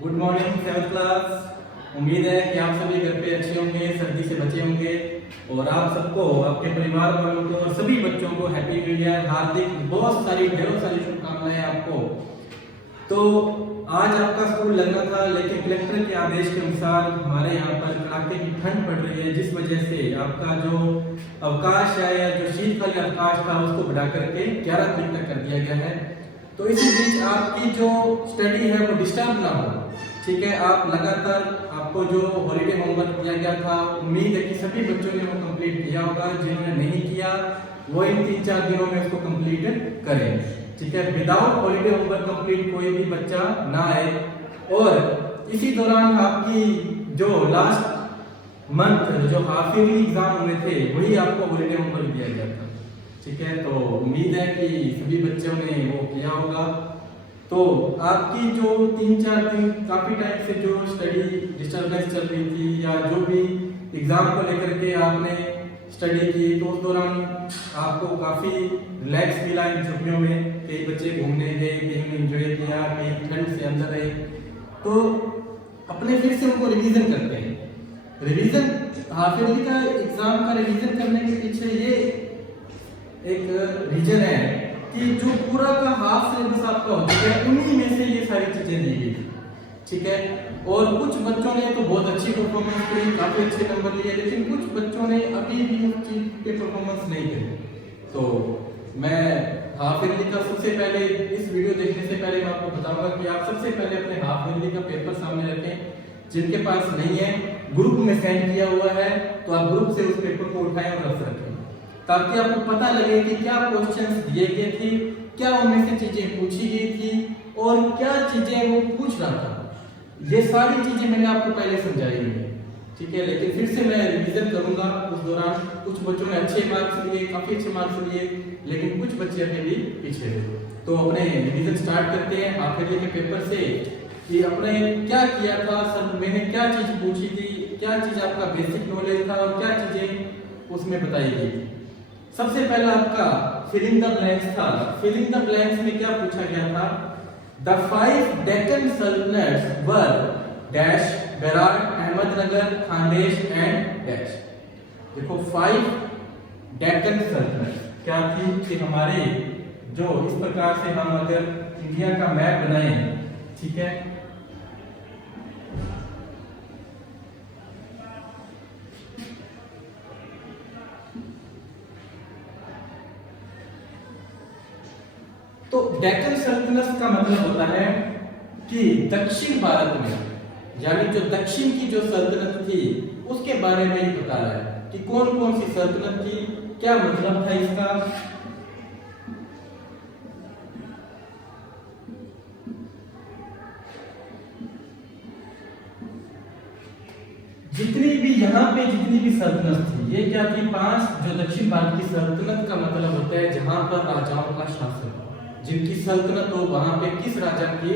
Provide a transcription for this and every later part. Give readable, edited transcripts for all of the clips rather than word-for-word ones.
Good morning seventh class. उम्मीद है कि आप सभी घर पे अच्छे होंगे, सर्दी से बचे होंगे और आप सबको, आपके परिवार वालों को और सभी बच्चों को हैप्पी न्यू ईयर, हार्दिक बहुत सारी ढेरों सारी शुभकामनाएं आपको। तो आज आपका स्कूल लगना था, लेकिन कलेक्टर के आदेश के अनुसार हमारे यहाँ पर कड़ाके की ठंड पड़ रही है, जिस वजह से आपका जो अवकाश है या जो शीतकालीन अवकाश था उसको बढ़ा करके 11 तारीख तक कर दिया गया है। तो इसी बीच आपकी जो स्टडी है वो डिस्टर्ब ना हो, ठीक है। आप लगातार, आपको जो हॉलीडे होमवर्क दिया गया था, उम्मीद है कि सभी बच्चों ने वो कंप्लीट किया होगा। जिन्होंने नहीं किया वो इन 3-4 दिनों में उसको कंप्लीट करें, ठीक है। विदाउट हॉलीडे होमवर्क कंप्लीट कोई भी बच्चा ना आए। और इसी दौरान आपकी जो लास्ट मंथ जो हाफ ईयरली एग्जाम हुए थे वही आपको हॉलीडे होमवर्क दिया गया था, ठीक है। तो उम्मीद है कि सभी बच्चों ने वो किया होगा। तो आपकी जो 3-4 दिन काफ़ी टाइम से जो स्टडी डिस्टर्बेंस चल रही थी या जो भी एग्ज़ाम को लेकर के आपने स्टडी की, तो उस दौरान आपको काफ़ी रिलैक्स मिला इन छुट्टियों में। कई बच्चे घूमने गए, कहीं एंजॉय किया, कहीं ठंड से अंदर रहे। तो अपने फिर से उनको रिवीजन करते हैं। रिवीजन हाफ ईयरली का एग्ज़ाम का रिवीजन करने के पीछे ये एक रीजन है कि जो पूरा का हाफ सिलेबस आपका हो चुका है, उन्हीं में से ये सारी चीजें दी गई, ठीक है। और कुछ बच्चों ने तो बहुत अच्छी परफॉर्मेंस करी, काफी अच्छे नंबर लिए, लेकिन कुछ बच्चों ने अभी भी उस चीज पे परफॉर्मेंस नहीं करी। तो मैं हाफ ईयरली का सबसे पहले, इस वीडियो देखने से पहले मैं आपको बताऊंगा कि आप सबसे पहले अपने हाफ ईयरली का पेपर सामने रखें। जिनके पास नहीं है, ग्रुप में सेंड किया हुआ है, तो आप ग्रुप से उस पेपर को उठाएं और रख रखें, ताकि आपको पता लगे कि क्या क्वेश्चंस दिए गए थे, क्या उनमें से चीजें पूछी गई थी और क्या चीजें वो पूछ रहा था। ये सारी चीजें मैंने आपको पहले समझाई है, ठीक है। लेकिन फिर से मैं रिवीजन करूंगा। उस दौरान कुछ बच्चों ने अच्छे मार्क्स लिए, काफी अच्छे मार्क्स लिए, लेकिन कुछ बच्चे अभी भी पीछे थे। तो अपने रिवीजन स्टार्ट करते हैं हाफ ईयरली के पेपर से कि अपने क्या किया था, सर मैंने क्या चीज पूछी थी, क्या चीज आपका बेसिक नॉलेज था और क्या चीजें उसमें बताई गई थी। सबसे पहला आपका फिलिंग द ब्लैंक्स था। फिलिंग द ब्लैंक्स में क्या पूछा गया था? The 5 Deccan sultanates were dash Berar, Ahmadnagar, Khandesh and dash. देखो 5 डेक्कन सल्तनट्स क्या थी कि हमारे जो इस प्रकार से हम अगर इंडिया का मैप बनाएं, ठीक है, तो डेक्कन सल्तनत का मतलब होता है कि दक्षिण भारत में, यानी जो दक्षिण की जो सल्तनत थी उसके बारे में ही बता रहा है कि कौन कौन सी सल्तनत थी, क्या मतलब था इसका। जितनी भी यहाँ पे जितनी भी सल्तनत थी, ये क्या थी? 5 जो दक्षिण भारत की सल्तनत का मतलब होता है जहां पर राजाओं का शासन, जिनकी सल्तनत हो, वहां पे किस राजा की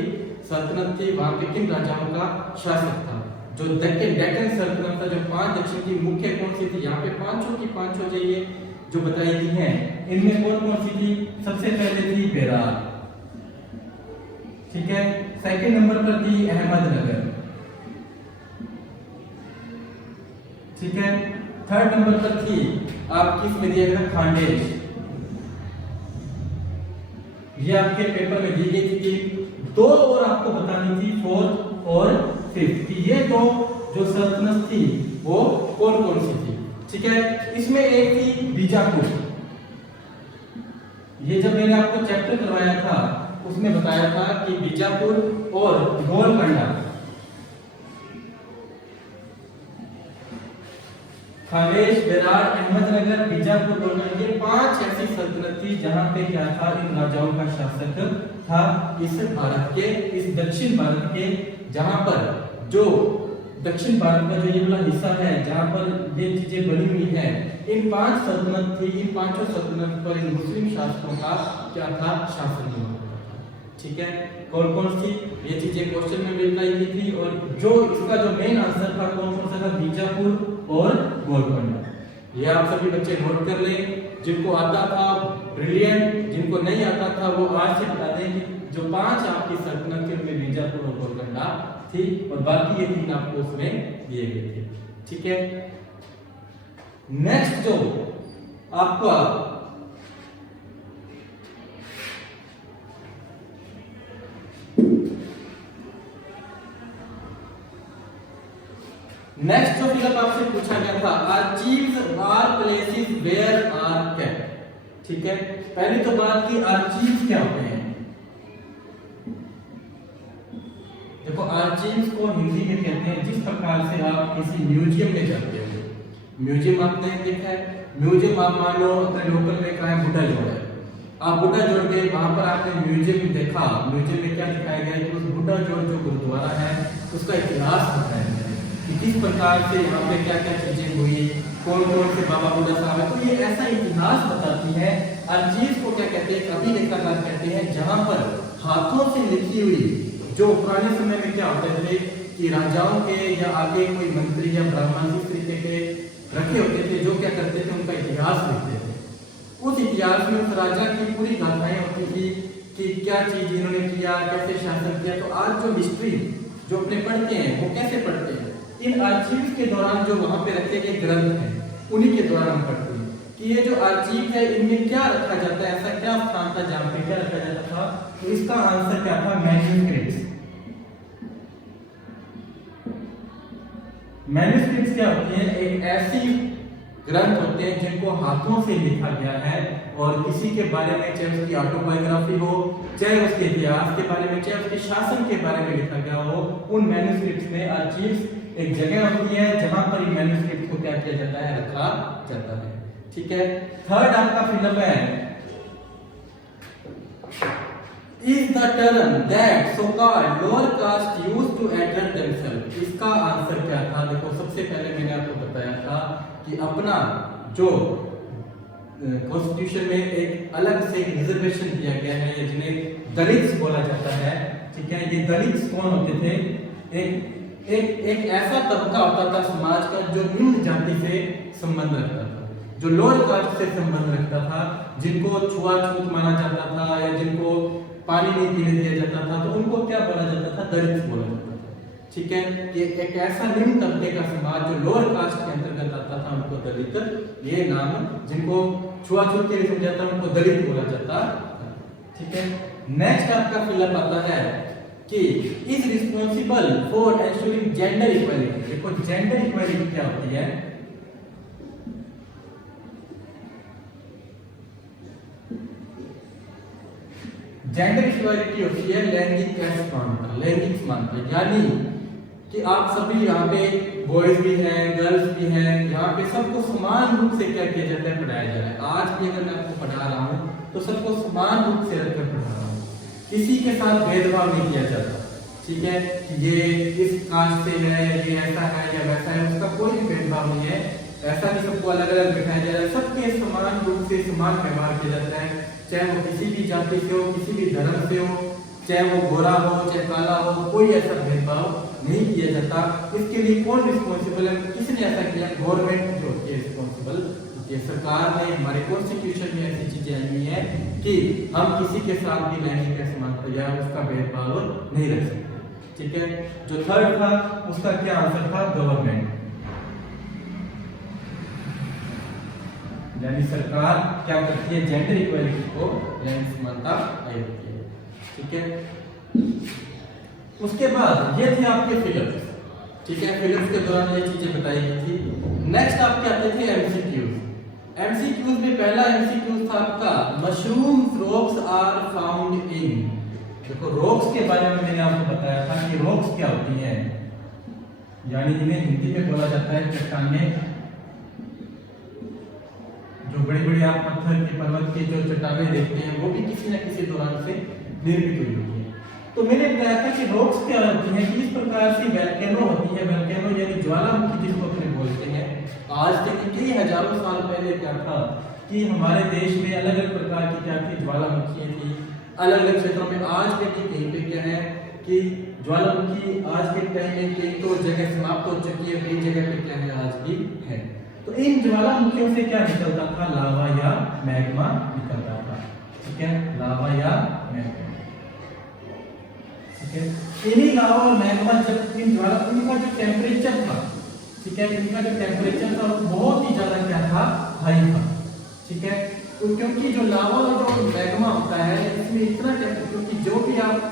सल्तनत थी, वहां पे किन राजाओं का शासक था। जो डेक्कन सल्तनत था, जो 5 दक्षिण की मुख्य कौन सी थी, यहाँ पे पांचों की पांचों चाहिए जो बताई गई हैं, इनमें कौन कौन सी थी? सबसे पहले थी बेरार, ठीक है। सेकंड नंबर पर थी अहमदनगर, ठीक है। थर्ड नंबर पर थी आपकी इसमें दिया गया खानदेश। ये आपके पेपर में दी गई थी कि 2 और आपको बतानी थी, 4th और 5th, कि ये 2 जो सल्तनत थी वो कौन कौन सी थी, ठीक है। इसमें एक थी बीजापुर। ये जब मैंने आपको चैप्टर करवाया था उसमें बताया था कि बीजापुर और गोलकोंडा, खानदेश, बेरार, अहमदनगर, बीजापुर, गोलकोंडा, ये 5 ऐसी सल्तनत थी जहां पे क्या था, इन राजाओं का शासक था इस भारत के, इस दक्षिण भारत के, जहां पर जो दक्षिण भारत का जो ये वाला हिस्सा है जहां पर ये चीजें बनी हुई है, इन 5 सल्तनत थी। इन 5 सल्तनत पर इन मुस्लिम शासकों का क्या था? शासन हुआ, ठीक है। कौन कौन सी ये चीजें क्वेश्चन में बताई गई थी, और जो इसका जो मेन आंसर था कौन कौन सा था? बीजापुर और गोलकोंडा। ये आप सभी बच्चे नोट कर लें। जिनको आता था ब्रिलियंट, जिनको नहीं आता था वो आज से बता दें कि जो 5 आपकी सल्तनत थी उनमें बीजापुर और गोलकोंडा ठीक, और बाकी ये 3 आपको उसमें दिए गए थे। ठीक है, नेक्स्ट जो आपका नेक्स्ट जो फिगर आपसे पूछा गया था, archives are places where are kept. ठीक है, पहली तो बात की आर्चीव्स क्या होते हैं। देखो, आर्चीव्स को हिंदी में कहते हैं जिस प्रकार से आप किसी म्यूजियम में जाते हो। म्यूजियम आपने देखा है, म्यूजियम आप मान लो अपने लोकल में कहा है बुड्ढा जोड़ है, आप बुड्ढा जोड़ गए, वहां पर आपने म्यूजियम देखा, म्यूजियम में क्या दिखाया गया है कि उस बुड्ढा जोड़ जो गुरुद्वारा है उसका इतिहास बताया गया है कि किस प्रकार से यहाँ पे क्या क्या चीजें हुई, कौन कौन से बाबा बुड्ढा साहब है। तो ये ऐसा इतिहास बताती है। आर्चीव्स को क्या कहते हैं, अभिलेखागार कहते हैं, जहां पर हाथों से लिखी हुई, जो पुराने समय में क्या होते थे कि राजाओं के या आगे कोई मंत्री या ब्राह्मण इस तरीके के रखे होते थे, जो क्या करते थे उनका इतिहास लिखते थे। उस इतिहास में उस राजा की पूरी गाथाएं होती थी कि क्या चीज इन्होंने किया, कैसे शासन किया। तो आज जो हिस्ट्री जो अपने पढ़ते हैं वो कैसे पढ़ते हैं, इन आर्चीव्स के दौरान जो वहां पे रखे गए ग्रंथ हैं उन्हीं के दौरान हम पढ़ते हैं कि ये जो आर्चीव है इनमें क्या रखा जाता है, ऐसा क्या स्थान था जहाँ पे क्या रखा जाता था। तो इसका आंसर क्या था, मैन्युस्क्रिप्ट्स। मैन्युस्क्रिप्ट्स क्या होती है, एक ऐसी ग्रंथ होते हैं जिनको हाथों से लिखा गया है और किसी के बारे में, चाहे उसकी ऑटोबायोग्राफी हो, चाहे उसके इतिहास के बारे में, चाहे उसके शासन के बारे में लिखा गया हो, उन मैन्युस्क्रिप्ट्स में आर्चीव्स एक जगह होती है जहां पर मैन्युस्क्रिप्ट को क्या किया जाता है, रखा जाता है। ठीक है, थर्ड आपका फिलअप है, is the term that so-called lower caste used to address themselves। इसका आंसर क्या था। देखो, सबसे पहले मैंने आपको बताया था कि अपना जो कॉन्स्टिट्यूशन में एक अलग से रिजर्वेशन दिया गया है जिन्हें दलित बोला जाता है। ठीक है, ये दलित कौन होते थे, एक ऐसा तबका होता था समाज का जो निम्न जाति से संबंध रखता था, जो लोअर कास्ट से संबंध रखता था, जिनको छुआछूत माना जाता था या जिनको पानी नहीं पीने दिया जाता था, तो उनको क्या बोला जाता था, दलित बोला जाता था। ठीक है, कि एक ऐसा निम्न तबके का समाज जो लोअर कास्ट के अंतर्गत आता था उनको दलित, ये नाम जिनको छुआछूत के लिए समझा था उनको दलित बोला जाता था। ठीक है, नेक्स्ट आपका फिलअप आता है कि is responsible for ensuring gender equality. देखो, जेंडर इक्वालिटी क्या होती है। जेंडर इक्वालिटी होती है लैंगिक समानता, लैंगिक समानता, यानी कि आप सभी यहाँ पे बॉयज भी हैं, गर्ल्स भी हैं, यहाँ पे सबको समान रूप से क्या किया जाता है, पढ़ाया जा रहा है। आज भी अगर मैं आपको पढ़ा रहा हूँ तो सबको समान रूप से रखकर पढ़ा रहा हूँ, किसी के साथ भेदभाव नहीं किया जाता। ठीक है, ये इस कास्ट से है, ये ऐसा है या वैसा है, उसका कोई भी भेदभाव नहीं है। ऐसा नहीं सबको अलग अलग बिठाया जा रहा है, सबके समान रूप से समान व्यवहार किया जाता है, चाहे वो किसी भी जाति से हो, किसी भी धर्म से हो, चाहे वो गोरा हो चाहे काला हो, कोई ऐसा भेदभाव नहीं किया जाता। इसके लिए कौन रिस्पॉन्सिबल है, किसने ऐसा किया, गवर्नमेंट जो होती है रिस्पॉन्सिबल, ये सरकार ने, हमारे कॉन्स्टिट्यूशन में ऐसी चीजें आई हुई है कि हम किसी के साथ भी लैंगिक असमानता या उसका भेदभाव नहीं रख सकते। ठीक है, जो थर्ड था उसका क्या आंसर था, गवर्नमेंट, यानी सरकार क्या करती है, जेंडर इक्वालिटी को, लैंगिक समानता आई होती है। ठीक है, उसके बाद ये थे आपके फिलअप्स। ठीक है, फिलअप्स के दौरान ये चीजें बताई गई थी। नेक्स्ट आपके आते थे एमसीक्यूज। एमसीक्यूज में पहला एमसीक्यूज था आपका, mushrooms rocks are found in. देखो, रॉक्स के बारे में मैंने आपको बताया था कि रॉक्स क्या होती हैं, यानी जिन्हें हिंदी में बोला जाता है चट्टानें, जो बड़ी बड़ी आप पत्थर के पर्वत की जो चट्टानें देखते हैं वो भी किसी न किसी दौरान से निर्मित हुई होती है। तो मैंने बताया था कि रॉक्स क्या होती है, कि इस प्रकार से वोल्केनो होती है, वोल्केनो यानी ज्वालामुखी जिसको अपने बोलते हैं। आज से कई हजारों साल पहले क्या था कि हमारे देश में अलग अलग प्रकार की क्या थी, ज्वालामुखियां थी, अलग अलग क्षेत्रों में। आज के भी कहीं पे क्या है कि ज्वालामुखी आज के टाइम में कई तो जगह समाप्त हो चुकी है, कई जगह पे क्या है आज भी है। तो इन ज्वालामुखियों से क्या निकलता था, लावा या मैग्मा निकलता था। ठीक है, लावा या मैग्मा। ठीक है। इन्हीं लावा और मैग्मा जब इन ज्वाला इनका जो टेम्परेचर था, ठीक है, इनका जो टेम्परेचर था वो बहुत ही ज्यादा क्या था, हाई था, ठीक है। तो क्योंकि जो लावा और जो मैग्मा होता है इसमें इतना टेम्परेचर, क्योंकि जो भी आप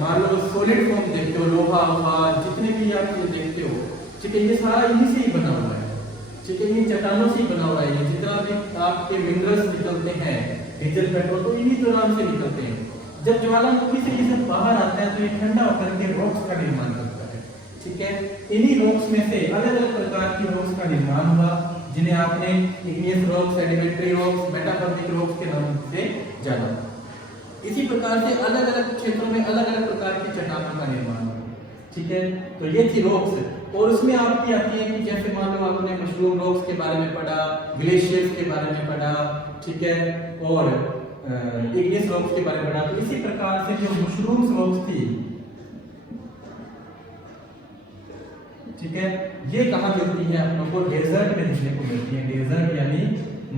मान लो सॉलिड फॉर्म देखते हो, लोहा हुआ, जितने भी आप ये देखते हो, ठीक है, ये सारा इन्हीं से ही बना हुआ है, ठीक है, इन चट्टानों से ही बना हुआ है। जितना भी आपके मिनरल्स निकलते हैं, डीजल पेट्रोल, तो इन्हीं दौरान से निकलते हैं। जब ज्वालामुखी से ये सब बाहर आता है तो ये ठंडा होकर के रॉक्स का निर्माण करता है, ठीक है। इन्हीं रॉक्स में से अलग अलग प्रकार की रॉक्स का निर्माण हुआ, जिन्हें आपने igneous rocks, sedimentary rocks, metamorphic rocks के नाम से जाना। इसी प्रकार से अलग अलग क्षेत्रों में अलग अलग प्रकार की चट्टानों का निर्माण हुआ, ठीक है। तो ये थी रॉक्स, और उसमें आपकी आती है कि जैसे मान लो आपने मशरूम रॉक्स के बारे में पढ़ा, ग्लेशियर्स के बारे में पढ़ा, ठीक है, और इग्नियस रॉक्स के बारे में पढ़ा। तो इसी प्रकार से जो मशरूम रॉक्स थी, ठीक है, ये कहाँ मिलती है, अपनों को डेजर्ट में देखने को मिलती है। डेजर्ट यानी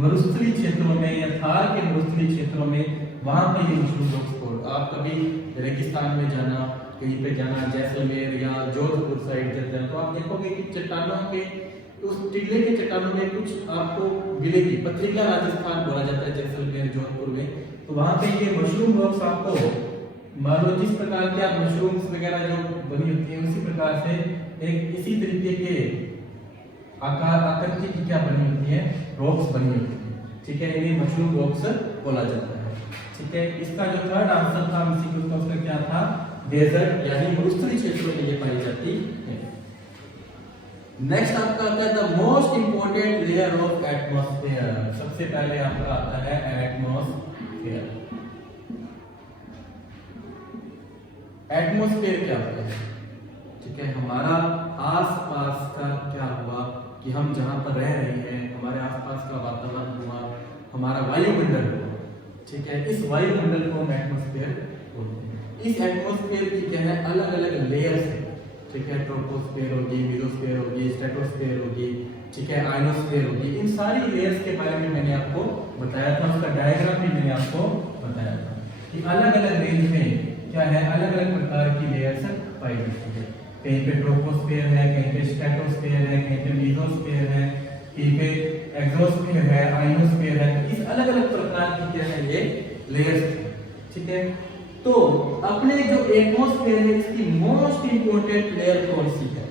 मरुस्थलीय क्षेत्रों में या थार के मरुस्थलीय क्षेत्रों में, वहां पे ये मशरूम रॉक्स को आप कभी रेगिस्तान में जाना, कहीं पे जाना, जैसलमेर या जोधपुर साइड जाते हैं, तो आप देखोगे कि चट्टानों के उस टीले के चट्टानों में कुछ आपको मिलेगी। पथरीला राजस्थान बोला जाता है जैसलमेर, जोधपुर में, तो वहां पे ये मशरूम रॉक्स आपको, मान लो जिस प्रकार के आप मशरूम्स वगैरह जो बनी होती है उसी प्रकार से एक इसी तरीके के आकार आकृति की क्या बनी होती है, रॉक्स बनी होती है, ठीक है। इन्हें मशरूम रॉक्स बोला जाता है, ठीक है। इसका जो थर्ड आंसर था एमसीक्यू का, उसका क्या था, डेजर्ट यानी मरुस्थलीय क्षेत्रों में ये पाई जाती है। नेक्स्ट आपका आता है the most important layer of atmosphere. सबसे पहले आपका आता है एटमॉस्फेयर। एटमॉस्फेयर क्या होता है, ठीक है, हमारा आसपास का क्या हुआ कि हम जहां पर रह रहे हैं, हमारे आसपास का वातावरण हुआ, हमारा वायुमंडल हुआ, ठीक है, इस वायुमंडल को हम एटमॉस्फेयर बोलते हैं। इस एटमॉस्फेयर की क्या है, अलग अलग लेयर्स है, ठीक है। ट्रोपोस्फेयर होगी, मेसोस्फेयर होगी, स्ट्रेटोस्फेयर होगी, ठीक है, आयनोस्फेयर होगी। इन सारी लेयर्स के बारे में मैंने आपको बताया था, उसका डायग्राम भी मैंने आपको बताया था कि अलग अलग रेंज में क्या है, अलग अलग प्रकार की लेयर्स पाई जाती है। कहीं पे ट्रोपोस्फेयर है, कहीं पे स्ट्रेटोस्फेयर है, कहीं पे मेसोस्फेयर है, कहीं पे एक्सोस्फेयर है, आयनोस्फेयर है। इस अलग अलग प्रकार की क्या है, ये लेयर्स, ठीक है। तो अपने जो एटमॉस्फेयर है इसकी मोस्ट इंपोर्टेंट लेयर कौन सी है,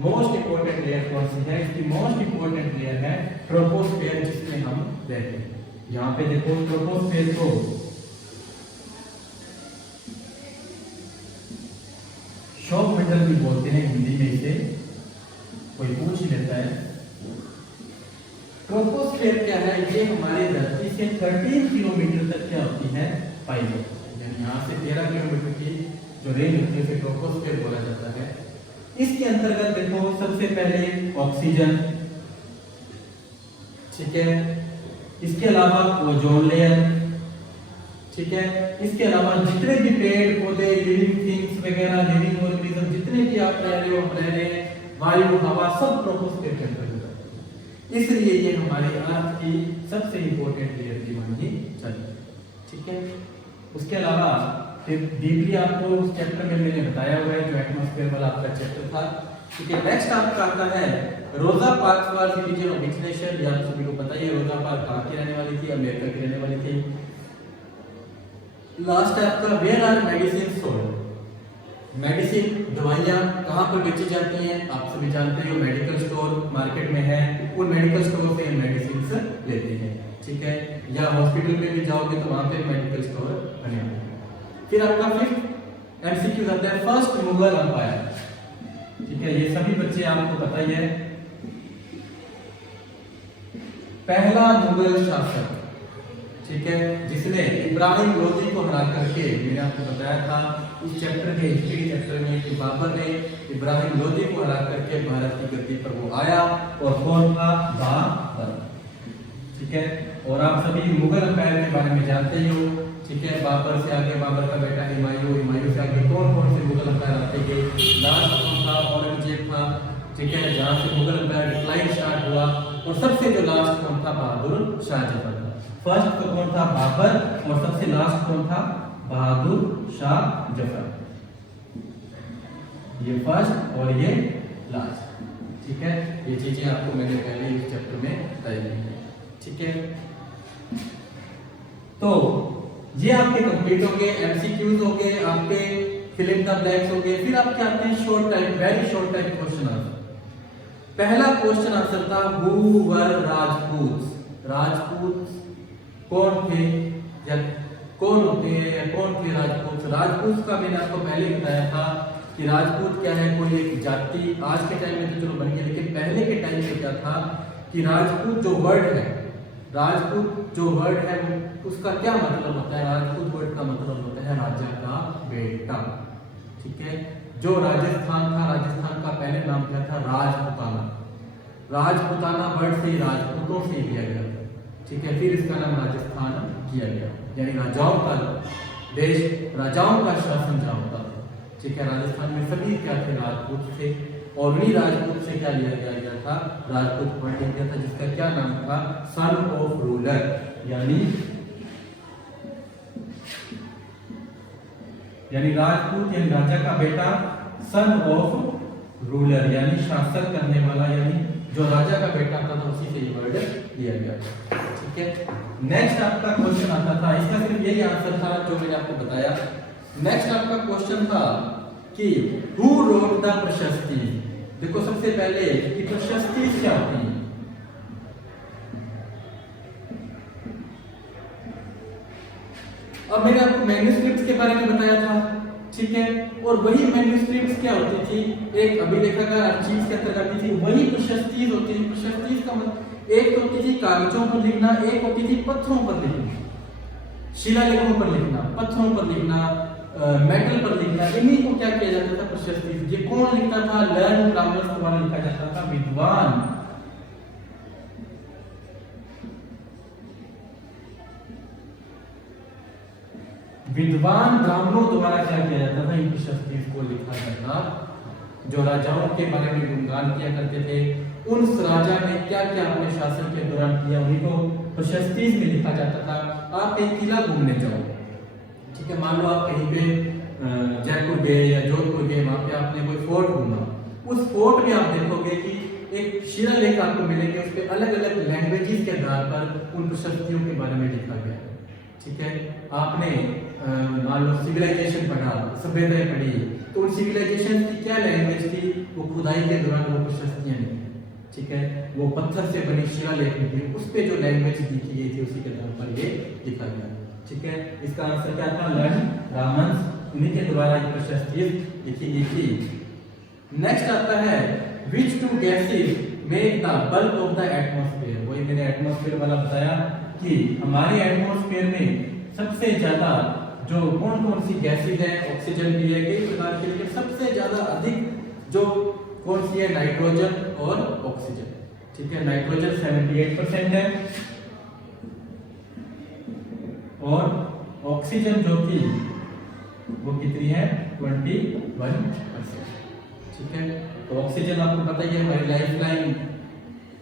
मोस्ट इंपोर्टेंट लेयर कौन सी है, इसकी मोस्ट इंपोर्टेंट लेयर है ट्रोपोस्फेयर, जिसमें हम रहते हैं। यहाँ पे देखो ट्रोपोस्फेयर को शोक मंडल भी बोलते हैं हिंदी में, इसे कोई पूछ ही लेता है। ट्रोपोस्फेयर क्या है, ये हमारे धरती से 13 किलोमीटर तक क्या होती है, पाई जाती है। यहाँ से 13 किलोमीटर की जो रेंज होती है उसे ट्रोपोस्फेयर बोला जाता है। इसके अंतर्गत देखो सबसे पहले ऑक्सीजन, ठीक है, इसके अलावा ओजोन लेयर, ठीक है, इसके अलावा जितने भी पेड़ पौधे, लिविंग थिंग्स वगैरह, लिविंग ऑर्गेनिज्म, जितने भी आप रह रहे हो, हम रह रहे हैं, वायु हवा सब ट्रोपोस्फेयर के अंतर्गत आते हैं। इसलिए ये हमारे अर्थ की सबसे इंपॉर्टेंट लेयर की मानी जाती है, ठीक है। उसके अलावा फिर डीपली आपको उस चैप्टर में मैंने बताया हुआ है, जो एटमॉस्फेयर वाला आपका चैप्टर था, ठीक है। नेक्स्ट आपका आता है Rosa Parks for reason of explanation. या सभी को पता ही है रोजा पार्क्स कहाँ की रहने वाली थी, अमेरिका की रहने वाली थी। लास्ट आपका where are medicine sold, medicine दवाइयाँ कहाँ पर बेची जाती हैं, आप सभी जानते हो, मेडिकल स्टोर मार्केट में है, उन मेडिकल स्टोर से मेडिसिन लेते हैं, ठीक है। या हॉस्पिटल में भी जाओगे तो वहाँ पे मेडिकल स्टोर बने हुए हैं। फिर आपका फिफ्थ एमसीक्यू आता है फर्स्ट मुगल अंपायर, ठीक है, ये सभी बच्चे आपको पता ही है। पहला मुगल शासक, ठीक है, जिसने इब्राहिम लोदी को हरा करके, मैंने आपको बताया था उस चैप्टर के हिस्ट्री चैप्टर में कि बाबर ने इब्राहिम लोदी को हरा करके भारत की गद्दी पर वो आया, और कौन था, बाबर, ठीक है। और आप सभी मुगल अंपायर के बारे में जानते ही हो, ठीक है। बाबर से आगे बाबर का बेटा हुमायूं, हुमायूं से आगे कौन कौन से मुगल अंपायर आते गए, लास्ट कौन था, औरंगजेब था, ठीक है, जहाँ से मुगल अंपायर डिक्लाइन स्टार्ट हुआ। और सबसे जो लास्ट कौन था, बहादुर शाह जफर था। फर्स्ट तो कौन था, बाबर, और सबसे लास्ट कौन था, बहादुर शाह जफर, ये फर्स्ट और ये लास्ट। ठीक है, ये चीजें आपको मैंने पहले इस चैप्टर में बताई है। ठीक है, तो ये आपके कंप्लीट हो गए, एमसीक्यूज हो गए, आपके फिल इन द ब्लैंक्स हो गए। फिर आपके आते हैं short type, very short type question answer. पहला क्वेश्चन आंसर था हु वर राजपूत। राजपूत कौन थे या कौन होते हैं या कौन थे राजपूत। राजपूत का मैंने आपको पहले बताया था कि राजपूत क्या है, कोई एक जाति। आज के टाइम में तो चलो बन गई, लेकिन पहले के टाइम में क्या था कि राजपूत जो वर्ड है, राजपूत जो वर्ड है उसका क्या मतलब होता है। राजपूत वर्ड का मतलब होता है राजा का बेटा। ठीक है, जो राजस्थान था, राजस्थान का पहले नाम क्या था, राजपुताना। राजपुताना वर्ड से ही राजपूतों से लिया गया। ठीक है, फिर इसका नाम राजस्थान किया गया, यानी राजाओं का देश, राजाओं का शासन जहाँ होता था। ठीक है, राजस्थान में सभी क्या थे, राजपूत थे। और उन्हीं राजपूत से क्या लिया गया था, राजपूत वर्ड लिया गया था, जिसका क्या नाम था, सन ऑफ रूलर, यानी राजपूत यानी राजा का बेटा, सन ऑफ रूलर यानी शासन करने वाला, यानी जो राजा का बेटा था तो उसी से ये वर्ड लिया गया था। ठीक है, नेक्स्ट आपका क्वेश्चन आता था, इसका सिर्फ यही आंसर था जो मैंने आपको बताया। नेक्स्ट आपका क्वेश्चन था कि हु रोट द प्रशस्ति। देखो सबसे पहले कि प्रशस्ति क्या होती है। अब मैंने आपको मैन्युस्क्रिप्ट्स के बारे में बताया था। ठीक है, और वही मैन्युस्क्रिप्ट्स क्या होती थी, एक अभिलेखागार आर्चीव्स के अंतर्गत आती थी, वही प्रशस्तियां होती थी। प्रशस्तियां का मतलब एक होती थी कागजों पर लिखना, एक होती थी पत्थरों पर लिखना, शिलालेखों पर लिखना, पत्थरों पर लिखना, मेटल पर लिखना। इन्हीं को क्या किया जाता था, प्रशस्ति। ये कौन लिखता था, लर्न ब्राह्मण्स द्वारा लिखा जाता था, विद्वान। विद्वान ब्राह्मणों द्वारा क्या किया जाता था, इन प्रशस्ति को लिखा जाता। जो राजाओं के बारे में गुणगान किया करते थे, उन राजा ने क्या क्या अपने शासन के दौरान किया, उन्हीं को प्रशस्ति में लिखा जाता था। आप एक किला घूमने जाओ, ठीक है, मान लो आप कहीं पे जयपुर गए या जोधपुर गए, वहां पे आपने कोई फोर्ट घूमा, उस फोर्ट में आप देखोगे कि एक शिलालेख आपको मिलेंगे, उस पर अलग अलग लैंग्वेजेस के आधार पर उन प्रशस्तियों के बारे में लिखा गया है। ठीक है, आपने मान लो सिविलाइजेशन पढ़ा, सभ्यताएं पढ़ी, तो उन सिविलाइजेशन की क्या लैंग्वेज थी, वो खुदाई के दौरान वो प्रशस्तियां निकली। ठीक है, वो पत्थर से बनी शिलालेख थी, उस पे जो लैंग्वेज लिखी गई थी उसी के आधार पर ये लिखा गया। ठीक है, इसका आंसर क्या था, लर्न ब्राह्मण्स, उन्हीं के द्वारा ये प्रशस्ति लिखी गई थी। नेक्स्ट आता है which two gases make the bulk of the atmosphere. वही मैंने एटमॉस्फेयर वाला बताया कि हमारे एटमॉस्फेयर में सबसे ज्यादा जो कौन कौन सी गैसेज है, ऑक्सीजन भी है, कई प्रकार के, लेकिन सबसे ज्यादा अधिक जो कौन सी है, नाइट्रोजन और ऑक्सीजन। ठीक है, नाइट्रोजन 78% है और ऑक्सीजन जो थी वो कितनी है, 21%। ठीक है, तो ऑक्सीजन आपको पता ही है हमारी लाइफ लाइन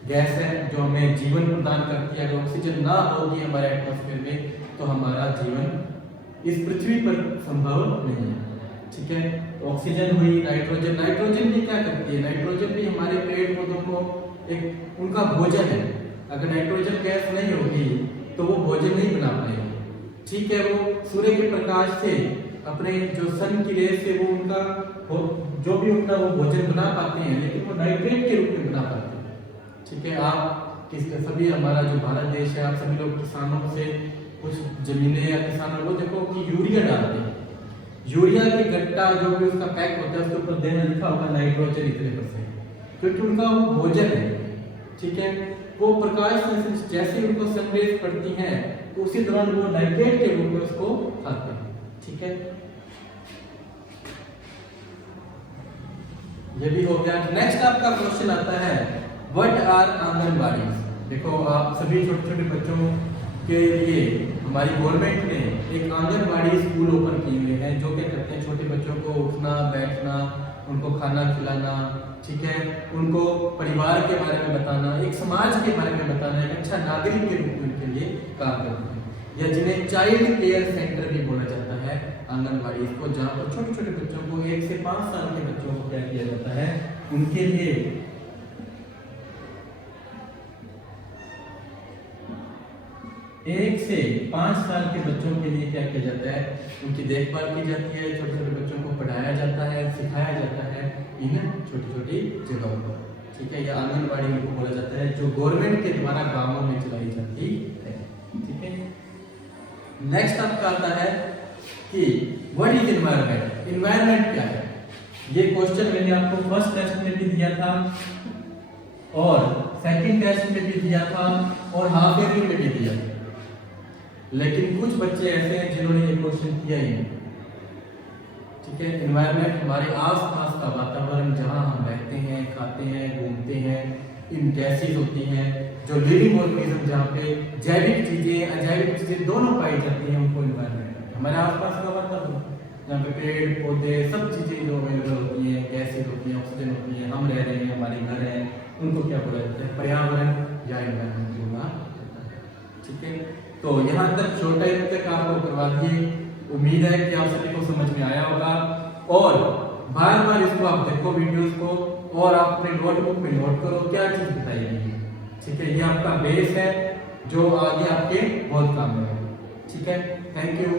गैस है जो हमें जीवन प्रदान करती है। अगर ऑक्सीजन ना होगी हमारे एटमॉस्फेयर में तो हमारा जीवन इस पृथ्वी पर संभव नहीं है। ठीक है, तो ऑक्सीजन हुई, नाइट्रोजन, नाइट्रोजन भी क्या करती है, नाइट्रोजन भी हमारे पेड़ पौधों को एक उनका भोजन है। अगर नाइट्रोजन गैस नहीं होगी तो वो भोजन नहीं बना पाएंगे। ठीक है, वो सूर्य के प्रकाश से, अपने जो सन की रेस से वो उनका जो भी उनका वो भोजन बना पाते हैं, लेकिन वो नाइट्रेट के रूप में बना पाते हैं। ठीक है, आप किसके सभी हमारा जो भारत देश है, आप सभी लोग किसानों से कुछ जमीनें या किसानों को देखो कि यूरिया डालते हैं, यूरिया की गट्टा जो भी उसका पैक होता है उसके ऊपर देना लिखा होगा नाइट्रोजन इतने %, क्योंकि उनका वो भोजन है। ठीक है, वो प्रकाश से जैसे उनको सनरेज पड़ती हैं तो उसी दौरान वो नाइट्रेट के रूप में उसको खाते हैं। ठीक है, ये भी हो गया। नेक्स्ट आपका क्वेश्चन आता है व्हाट आर आंगनबाड़ी। देखो आप सभी छोटे छोटे बच्चों के लिए हमारी गवर्नमेंट ने एक आंगनबाड़ी स्कूल ओपन किए हुए हैं, जो क्या करते हैं, छोटे बच्चों को उठना बैठना, उनको खाना खिलाना, ठीक है, उनको परिवार के बारे में बताना, एक समाज के बारे में बताना, एक अच्छा नागरिक के रूप में उनके लिए काम करते हैं, या जिन्हें चाइल्ड केयर सेंटर भी बोला जाता है। आंगनबाड़ी, इसको जहाँ पर छोटे छोटे बच्चों को 1 से 5 साल के बच्चों को क्या किया जाता है, उनके लिए 1 से 5 साल के बच्चों के लिए क्या किया जाता है, उनकी देखभाल की जाती है, छोटे छोटे बच्चों को पढ़ाया जाता है, सिखाया जाता है इन छोटी छोटी जगहों पर। ठीक है, यह आंगनबाड़ी को बोला जाता है, जो गवर्नमेंट के द्वारा गांवों में चलाई जाती है। ठीक है, नेक्स्ट आपका आता है कि व्हाट इज एनवायरनमेंट। एनवायरनमेंट क्या है? ये क्वेश्चन मैंने आपको फर्स्ट टेस्ट में भी दिया था और सेकंड टेस्ट में भी दिया था और हाफ ईयरली में भी दिया था, लेकिन कुछ बच्चे ऐसे हैं जिन्होंने ये क्वेश्चन किया ही नहीं। ठीक है, एनवायरनमेंट हमारे आसपास का वातावरण, जहां हम रहते हैं, खाते हैं, घूमते हैं, इन गैसेज होती हैं, जो लिविंग ऑर्गेनिज्म, जहाँ पे जैविक चीजें अजैविक चीजें दोनों पाई जाती हैं, उनको एनवायरनमेंट। हमारे आसपास का वातावरण जहाँ पे पेड़ पौधे सब चीजें जो अवेलेबल होती हैं, गैसेज होती हैं, ऑक्सीजन होती है, हम रह रहे हैं, हमारे घर हैं, उनको क्या बोला जाता है, पर्यावरण या एनवायरनमेंट बोला जाता है। ठीक है, तो यहाँ तक छोटा तक आपको करवा दिए। उम्मीद है कि आप सभी को समझ में आया होगा और बार बार इसको आप देखो वीडियोस को और आप अपने नोटबुक में नोट करो क्या चीज बताई गई है। ठीक है, ये आपका बेस है जो आगे आपके बहुत काम में है। ठीक है, थैंक यू।